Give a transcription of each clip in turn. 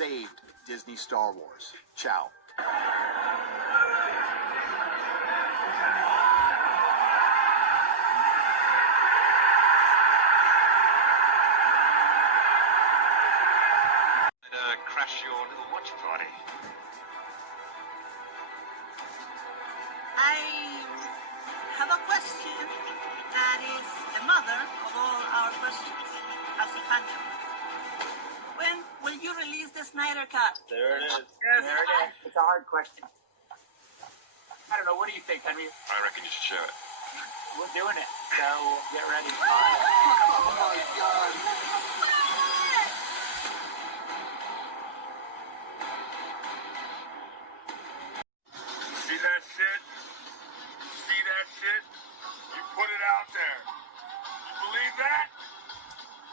saved Disney Star Wars. Ciao. Crash your little watch party. I have a question that is the mother of all our questions as a fandom. When will you release the Snyder Cut? There it is. Yes, there it is. It's a hard question. I don't know. What do you think, Henry? I reckon you should show it. We're doing it, so get ready. Oh my God. See that shit? See that shit? You put it out there. You believe that?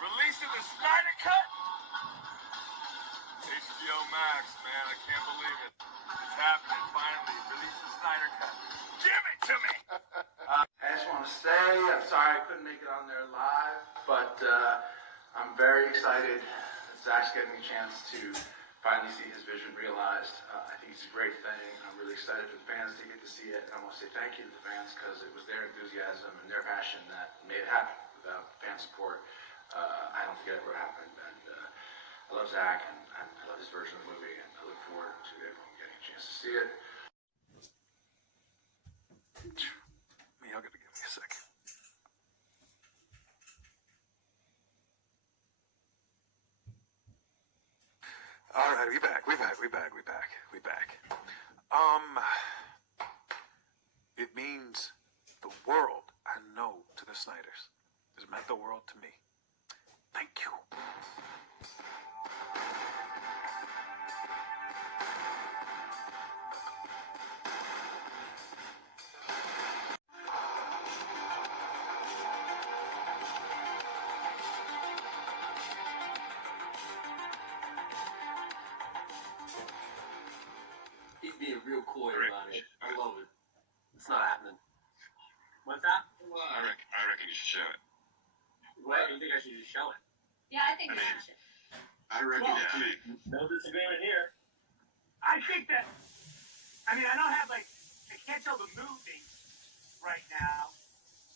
Releasing the Snyder Cut? HBO Max, man, I can't believe it. It's happening, finally. Release the Snyder Cut. Give it to me! I just want to say, I'm sorry I couldn't make it on there live, but I'm very excited that Zack's getting a chance to finally see his vision realized. I think it's a great thing. I'm really excited for the fans to get to see it. I want to say thank you to the fans because it was their enthusiasm and their passion that made it happen. Without fan support, I don't think it ever happened. And I love Zack and I love his version of the movie, and I look forward to everyone getting a chance to see it. Y'all gotta give me a second. All right, we back. It means the world, I know, to the Snyders. It meant the world to me. Thank you. He's being real coy about it. I love it. It's not happening. What's that? I reckon you should show it. What? You think I should just show it? Yeah, I think we should. I reckon No disagreement here. I think that, I mean, I don't have, like, I can't tell the movie right now,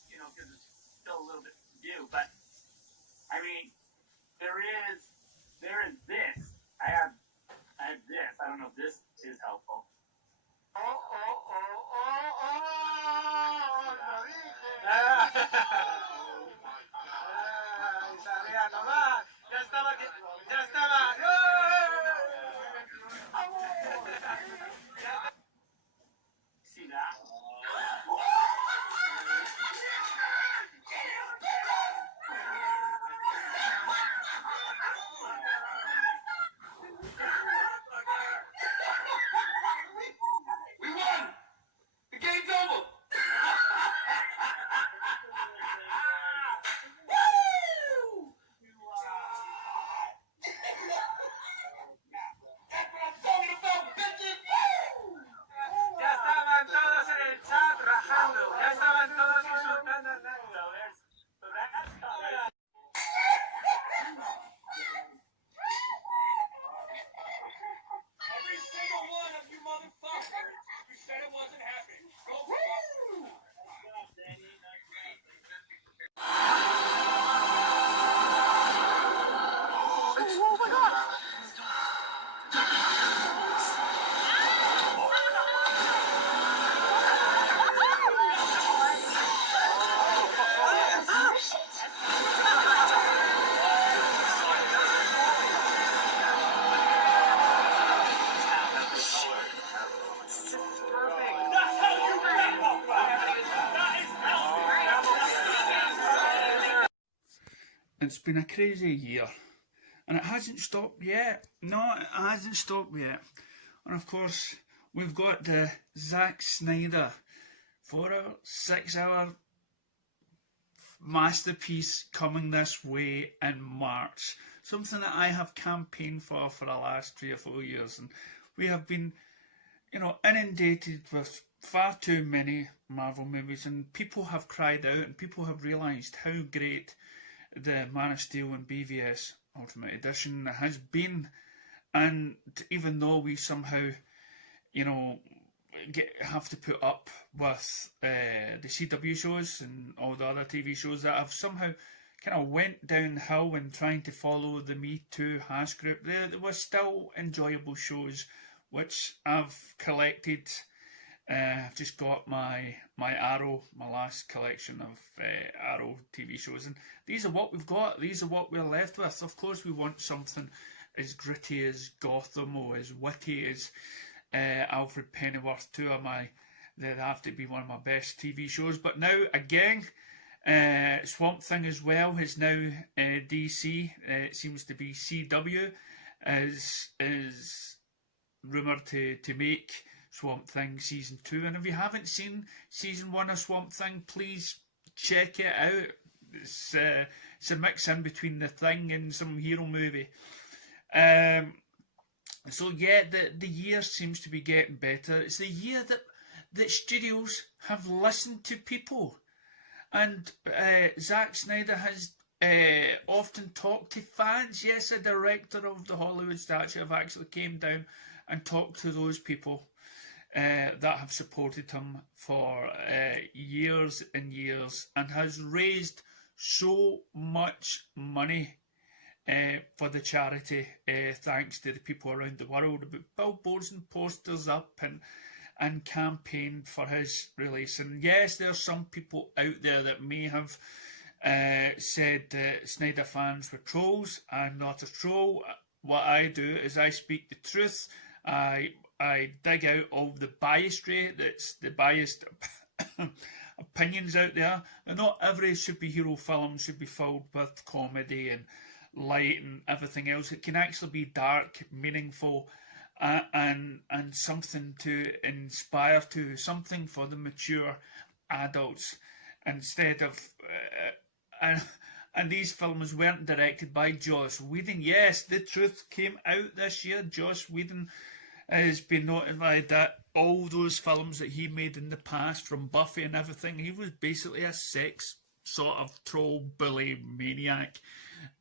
you know, because it's still a little bit new, but, I mean, there is this. I have this. I don't know if this is helpful. See that? We won! The game's over! Ya estaban todos en el chat rajando. Ya estaban todos insultando al Nando. Every single one of you motherfuckers who said it wasn't happening. Go Oh my God! It's been a crazy year, and it hasn't stopped yet. No, it hasn't stopped yet. And of course, we've got the Zack Snyder 6-hour masterpiece coming this way in March. Something that I have campaigned for the last 3 or 4 years, and we have been, inundated with far too many Marvel movies, and people have cried out, and people have realised how great the Man of Steel and BVS Ultimate Edition has been and even though we somehow, you know, have to put up with the CW shows and all the other TV shows that have somehow kind of went downhill in trying to follow the Me Too hash group, there were still enjoyable shows which I've collected. I've just got my Arrow, my last collection of Arrow TV shows, and these are what we've got. These are what we're left with. Of course, we want something as gritty as Gotham or as witty as Alfred Pennyworth. They'd have to be one of my best TV shows. But now again, Swamp Thing as well is now DC. It seems to be CW is rumoured to make Swamp Thing season 2. And if you haven't seen season 1 of Swamp Thing, please check it out. It's a mix in between The Thing and some hero movie. So yeah, the year seems to be getting better. It's the year that studios have listened to people. And Zack Snyder has often talked to fans. Yes, a director of the Hollywood statue have actually came down and talked to those people that have supported him for years and years, and has raised so much money for the charity, thanks to the people around the world, about billboards and posters up and campaigned for his release. And yes, there are some people out there that may have said Snyder fans were trolls. I'm not a troll. What I do is I speak the truth. I dig out all the biasry, that's the biased opinions out there. And not every superhero film should be filled with comedy and light and everything else. It can actually be dark, meaningful, and something to inspire to, something for the mature adults, instead of and these films weren't directed by Joss Whedon. Yes, the truth came out this year. Joss Whedon has been notified that all those films that he made in the past, from Buffy and everything, he was basically a sex sort of troll, bully, maniac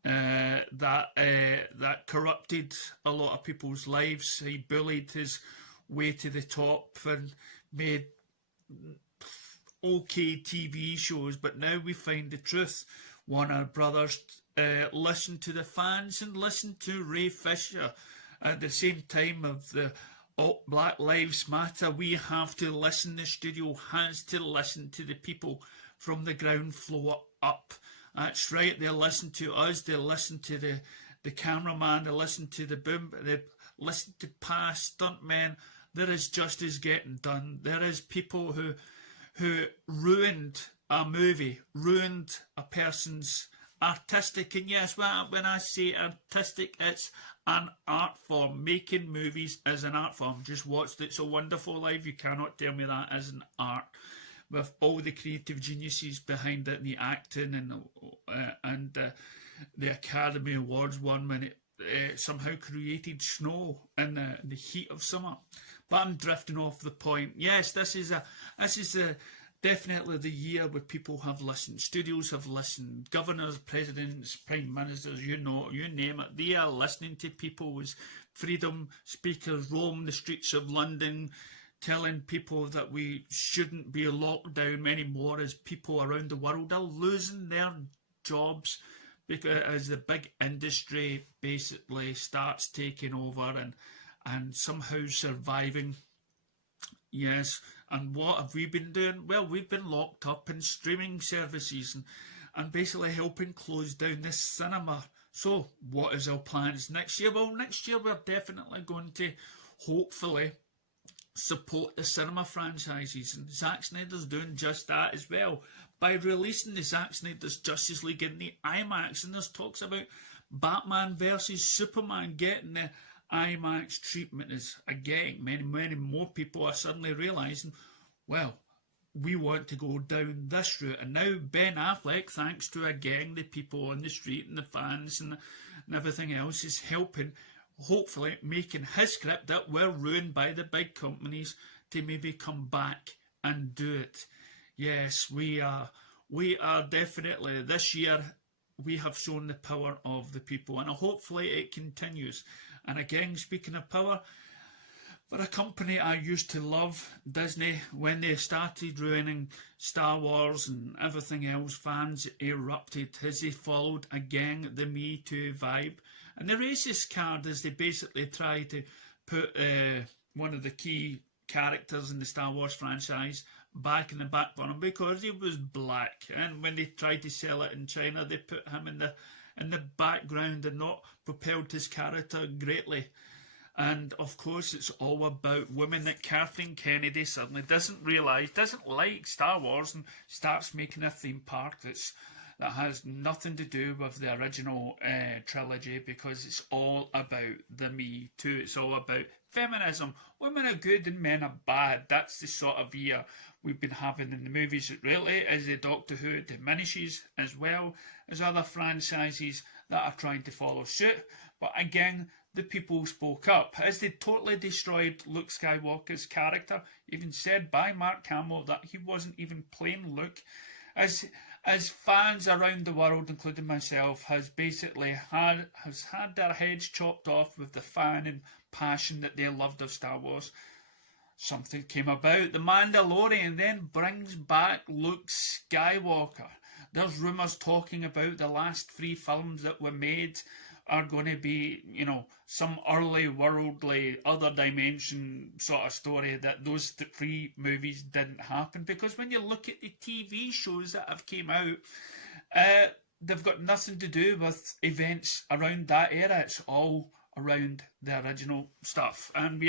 that corrupted a lot of people's lives. He bullied his way to the top and made okay TV shows, but now we find the truth. Warner Brothers listened to the fans and listened to Ray Fisher. At the same time of the Black Lives Matter, we have to listen. The studio has to listen to the people from the ground floor up. That's right, they listen to us, they listen to the cameraman, they listen to the boom, they listen to past stuntmen. There is justice getting done. There is people who ruined a movie, ruined a person's artistic, and yes, when I say artistic, it's an art form. Making movies is an art form. Just watched It's a Wonderful Life. You cannot tell me that isn't art, with all the creative geniuses behind it, and the acting and the Academy Awards won when it somehow created snow in the heat of summer. But I'm drifting off the point. Yes, this is definitely the year where people have listened. Studios have listened. Governors, presidents, prime ministers, you name it. They are listening to people as freedom speakers roam the streets of London, telling people that we shouldn't be locked down anymore, as people around the world are losing their jobs because as the big industry basically starts taking over and somehow surviving. Yes, and what have we been doing? Well, we've been locked up in streaming services and basically helping close down the cinema. So what is our plans next year? Well, next year we're definitely going to hopefully support the cinema franchises, and Zack Snyder's doing just that as well by releasing the Zack Snyder's Justice League in the IMAX, and there's talks about Batman versus Superman getting the IMAX treatment. As again, many more people are suddenly realising, well, we want to go down this route. And now Ben Affleck, thanks to again the people on the street and the fans and everything else, is helping, hopefully making his script that were ruined by the big companies to maybe come back and do it. Yes, we are definitely, this year we have shown the power of the people, and hopefully it continues. And again, speaking of power, for a company I used to love, Disney, when they started ruining Star Wars and everything else, fans erupted as they followed again the Me Too vibe. And the racist card is they basically try to put one of the key characters in the Star Wars franchise back in the back burner because he was black. And when they tried to sell it in China, they put him in the background and not propelled his character greatly. And of course, it's all about women that Kathleen Kennedy suddenly doesn't like Star Wars and starts making a theme park that has nothing to do with the original trilogy, because it's all about the Me Too. It's all about feminism. Women are good and men are bad. That's the sort of year we've been having in the movies lately, as the Doctor Who diminishes, as well as other franchises that are trying to follow suit. But again, the people spoke up as they totally destroyed Luke Skywalker's character. Even said by Mark Hamill that he wasn't even playing Luke. As fans around the world, including myself, has had their heads chopped off with the fan and passion that they loved of Star Wars. Something came about. The Mandalorian then brings back Luke Skywalker. There's rumours talking about the last 3 films that were made are going to be, some early worldly other dimension sort of story, that those 3 movies didn't happen. Because when you look at the TV shows that have came out, they've got nothing to do with events around that era. It's all around the original stuff. And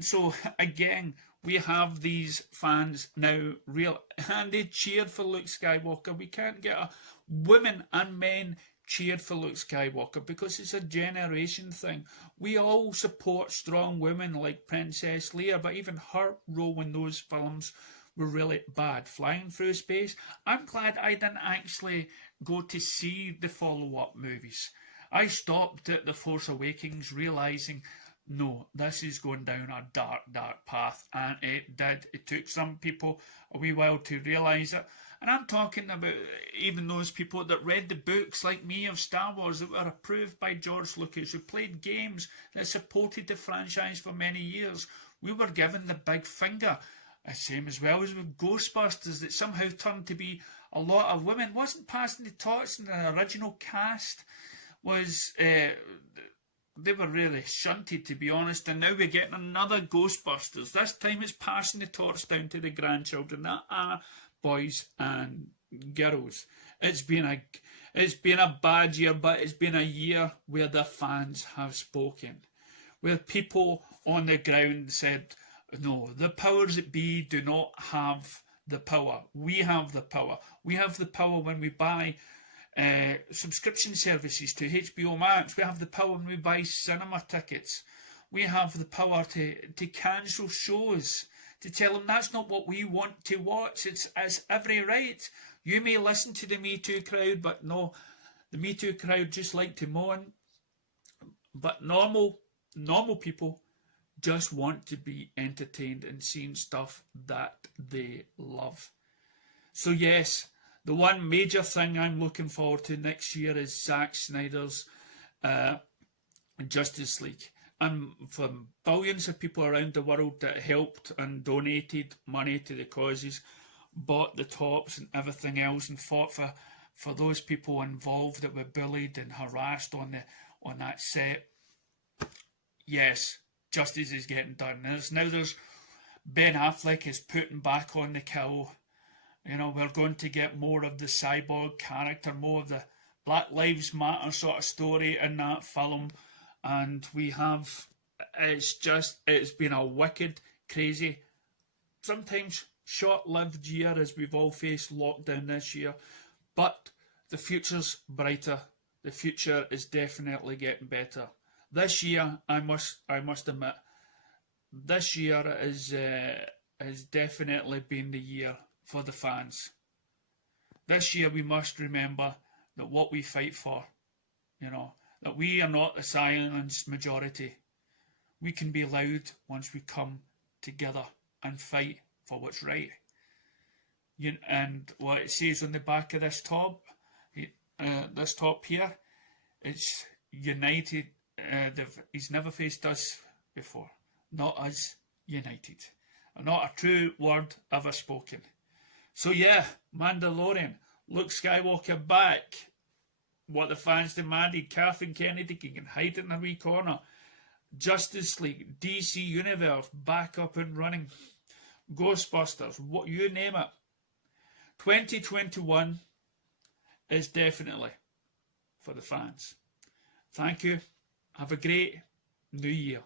so again, we have these fans now and they cheered for Luke Skywalker. We can't get women and men cheered for Luke Skywalker because it's a generation thing. We all support strong women like Princess Leia, but even her role in those films were really bad. Flying through space. I'm glad I didn't actually go to see the follow-up movies. I stopped at The Force Awakens realising, no, this is going down a dark, dark path, and it did. It took some people a wee while to realise it. And I'm talking about even those people that read the books like me of Star Wars that were approved by George Lucas, who played games that supported the franchise for many years. We were given the big finger. Same as well as with Ghostbusters, that somehow turned to be a lot of women. Wasn't passing the torch in the original cast. They were really shunted, to be honest, and now we're getting another Ghostbusters. This time it's passing the torch down to the grandchildren that are boys and girls. It's been a bad year, but it's been a year where the fans have spoken, where people on the ground said, no, the powers that be do not have the power. We have the power. We have the power when we buy subscription services to HBO Max. We have the power when we buy cinema tickets. We have the power to cancel shows, to tell them that's not what we want to watch. It's every right. You may listen to the Me Too crowd, but no, the Me Too crowd just like to moan. But normal people just want to be entertained and seeing stuff that they love. So yes, the one major thing I'm looking forward to next year is Zack Snyder's Justice League. And for billions of people around the world that helped and donated money to the causes, bought the tops and everything else, and fought for those people involved that were bullied and harassed on that set. Yes, justice is getting done. There's Ben Affleck is putting back on the kill. We're going to get more of the cyborg character, more of the Black Lives Matter sort of story in that film. And it's been a wicked, crazy, sometimes short-lived year as we've all faced lockdown this year. But the future's brighter. The future is definitely getting better. This year, I must admit, this year has definitely been the year for the fans. This year we must remember that what we fight for, that we are not the silenced majority. We can be loud once we come together and fight for what's right. And what it says on the back of this top here, it's united he's never faced us before. Not us united. Not a true word ever spoken. So yeah, Mandalorian, Luke Skywalker back. What the fans demanded, Kathleen Kennedy can hide in a wee corner. Justice League, DC Universe back up and running. Ghostbusters, what you name it. 2021 is definitely for the fans. Thank you. Have a great new year.